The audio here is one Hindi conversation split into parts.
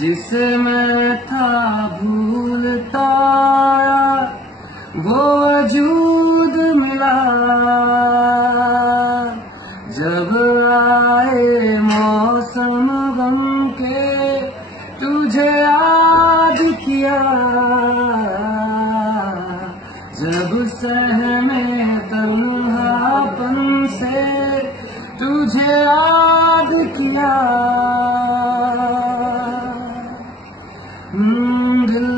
जिसमें था भूलता वो वजूद मिला। जब आए मौसम गम के तुझे याद किया। जब सहमे तन्हापन से तुझे याद किया। दिल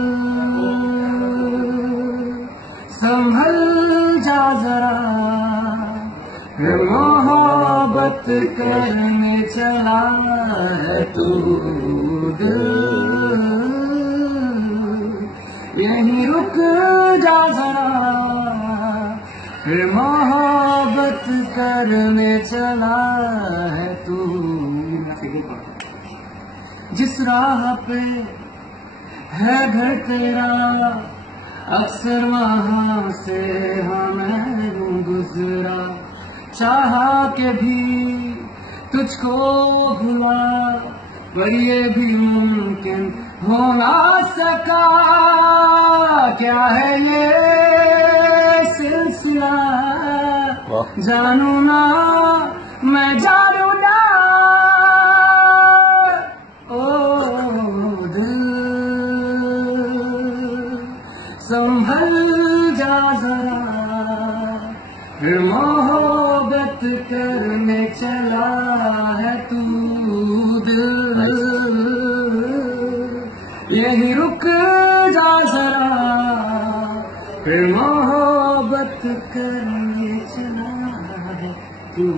संभल जा जरा, मोहब्बत करने चला है तू। दिल यहीं रुक जा जरा, मोहब्बत करने चला है तू। जिस राह पे है घर तेरा अक्सर वहाँ से मैं गुजरा। चाहा के भी तुझको भुला, पर ये भी मुमकिन हो ना सका। क्या है ये सिलसिला, जानू ना मैं जानू ना। ओ दिल संभल जा जरा, फिर मोहब्बत करने चला है तू। दिल यहीं रुक जा जरा, फिर मोहब्बत करने चला है तू।